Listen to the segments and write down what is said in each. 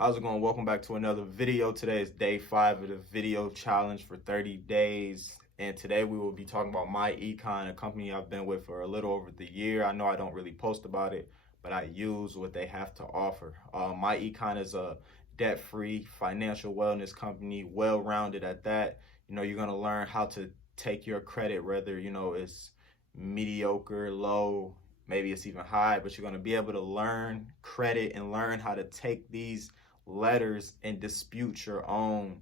How's it going? Welcome back to another video. Today is day 5 of the video challenge for 30 days. And today we will be talking about MyEcon, a company I've been with for a little over the year. I know I don't really post about it, but I use what they have to offer. MyEcon is a debt-free financial wellness company, well-rounded at that. You're going to learn how to take your credit, whether, it's mediocre, low, maybe it's even high, but you're going to be able to learn credit and learn how to take these letters and dispute your own,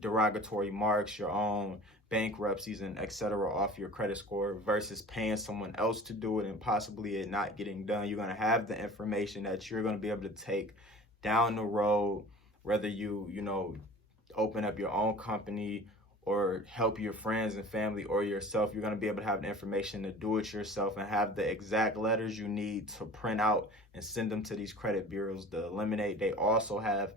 derogatory marks, your own bankruptcies and etc. off your credit score versus paying someone else to do it and possibly it not getting done. You're going to have the information that you're going to be able to take down the road, whether you open up your own company or help your friends and family or yourself. You're going to be able to have the information to do it yourself and have the exact letters you need to print out and send them to these credit bureaus to eliminate. They also have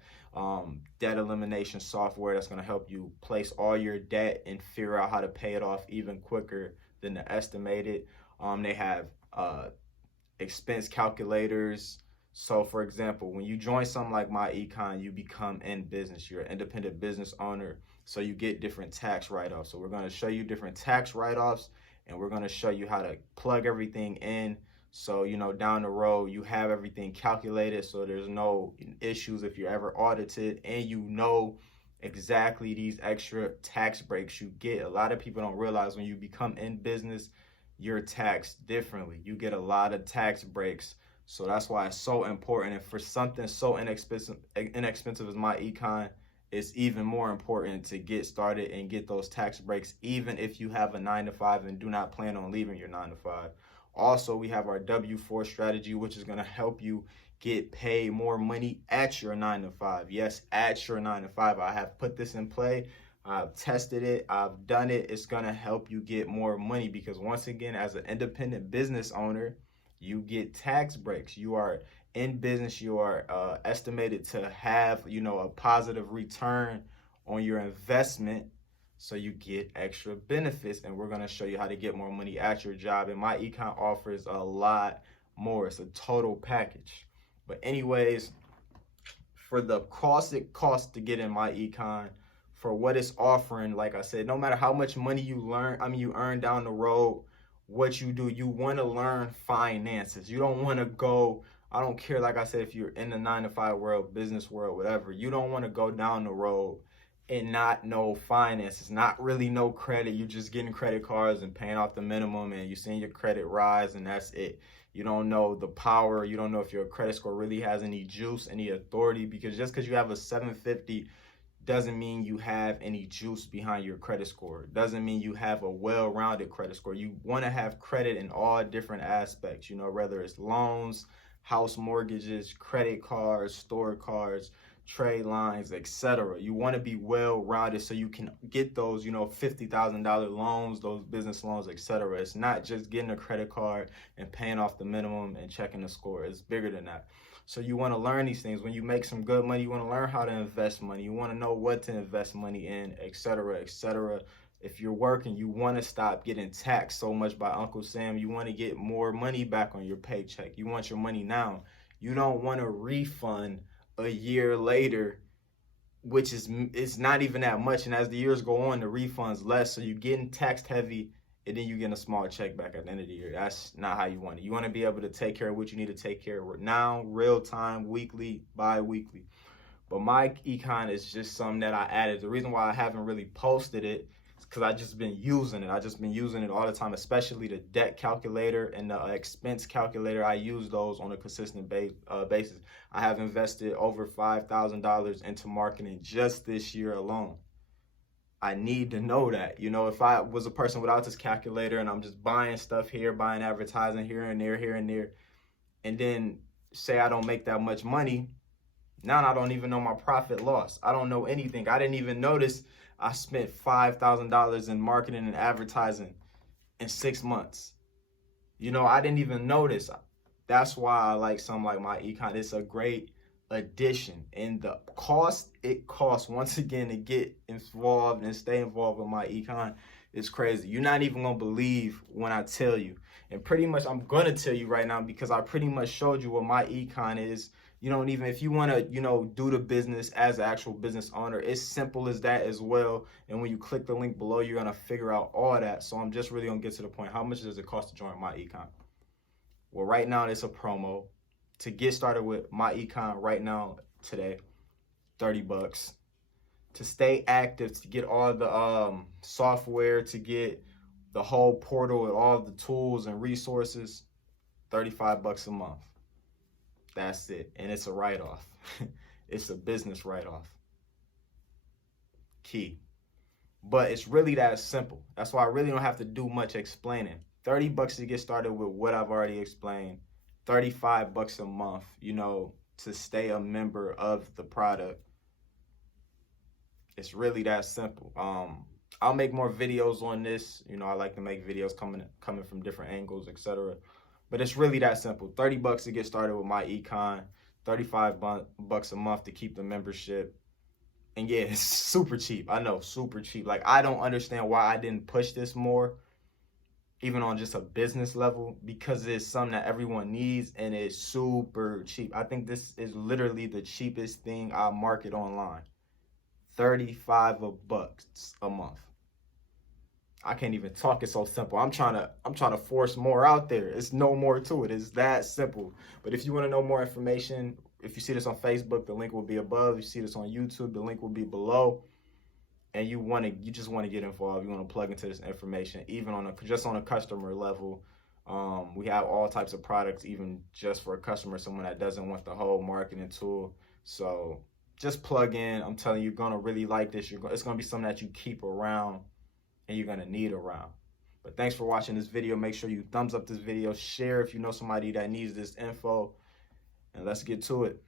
debt elimination software that's going to help you place all your debt and figure out how to pay it off even quicker than the estimated. They have expense calculators. So for example, when you join something like MyEcon, you become in business. You're an independent business owner. So you get different tax write-offs. So we're going to show you different tax write-offs, and we're going to show you how to plug everything in. So, down the road, you have everything calculated so there's no issues if you're ever audited, and exactly these extra tax breaks you get. A lot of people don't realize when you become in business, you're taxed differently. You get a lot of tax breaks. So that's why it's so important. And for something so inexpensive as MyEcon, it's even more important to get started and get those tax breaks, even if you have a 9-to-5 and do not plan on leaving your 9-to-5. Also, we have our W-4 strategy, which is going to help you get paid more money at your 9-to-5. Yes, at your 9-to-5. I have put this in play. I've tested it. I've done it. It's going to help you get more money because once again, as an independent business owner, you get tax breaks. You are in business, you are estimated to have, a positive return on your investment. So you get extra benefits, and we're going to show you how to get more money at your job. And MyEcon offers a lot more. It's a total package. But anyways, for the cost it costs to get in MyEcon, for what it's offering, like I said, no matter how much money you earn down the road, what you do, you want to learn finances. You don't want to go, I don't care, like I said, if you're in the 9-to-5 world, business world, whatever, you don't want to go down the road and not know finances, not really know credit. You're just getting credit cards and paying off the minimum and you're seeing your credit rise and that's it. You don't know the power. You don't know if your credit score really has any juice, any authority, because just because you have a 750 doesn't mean you have any juice behind your credit score. Doesn't mean you have a well-rounded credit score. You want to have credit in all different aspects, whether it's loans, house mortgages, credit cards, store cards, trade lines, etc. You want to be well-rounded so you can get those, $50,000 loans, those business loans, etc. It's not just getting a credit card and paying off the minimum and checking the score. It's bigger than that. So you want to learn these things. When you make some good money, you want to learn how to invest money. You want to know what to invest money in, etc., etc. If you're working, you want to stop getting taxed so much by Uncle Sam. You want to get more money back on your paycheck. You want your money now. You don't want a refund a year later, which it's not even that much. And as the years go on, the refund's less. So you're getting taxed heavy, and then you get a small check back at the end of the year. That's not how you want it. You want to be able to take care of what you need to take care of now, real time, weekly, bi-weekly. But MyEcon is just something that I added. The reason why I haven't really posted it is because I just been using it. I just been using it all the time, especially the debt calculator and the expense calculator. I use those on a consistent basis. I have invested over $5,000 into marketing just this year alone. I need to know that. If I was a person without this calculator and I'm just buying stuff here, buying advertising here and there, and then say I don't make that much money, now I don't even know my profit loss. I don't know anything. I didn't even notice I spent $5,000 in marketing and advertising in 6 months. I didn't even notice. That's why I like something like MyEcon. It's a great addition. And the cost it costs, once again, to get involved and stay involved with MyEcon is crazy. You're not even gonna believe when I tell you. And pretty much I'm gonna tell you right now because I pretty much showed you what MyEcon is You don't even, if you want to, do the business as an actual business owner, it's simple as that as well. And when you click the link below, you're going to figure out all that. So I'm just really going to get to the point. How much does it cost to join MyEcon? Well, right now it's a promo. To get started with MyEcon right now, today, 30 bucks. To stay active, to get all the software, to get the whole portal and all the tools and resources, 35 bucks a month. That's it. And it's a write-off. It's a business write-off. Key. But it's really that simple. That's why I really don't have to do much explaining. 30 bucks to get started with what I've already explained. 35 bucks a month, to stay a member of the product. It's really that simple. I'll make more videos on this. I like to make videos coming from different angles, etc. But it's really that simple. 30 bucks to get started with MyEcon, 35 bucks a month to keep the membership. And yeah, it's super cheap. I know, super cheap. Like, I don't understand why I didn't push this more, even on just a business level, because it's something that everyone needs and it's super cheap. I think this is literally the cheapest thing I market online. 35 bucks a month. I can't even talk. It's so simple. I'm trying to force more out there. It's no more to it. It's that simple. But if you want to know more information, if you see this on Facebook, the link will be above. If you see this on YouTube, the link will be below. And you just want to get involved. You want to plug into this information, even just on a customer level. We have all types of products, even just for a customer, someone that doesn't want the whole marketing tool. So just plug in. I'm telling you, you're gonna really like this. It's gonna be something that you keep around and you're gonna need around. But thanks for watching this video. Make sure you thumbs up this video, share if you know somebody that needs this info, and let's get to it.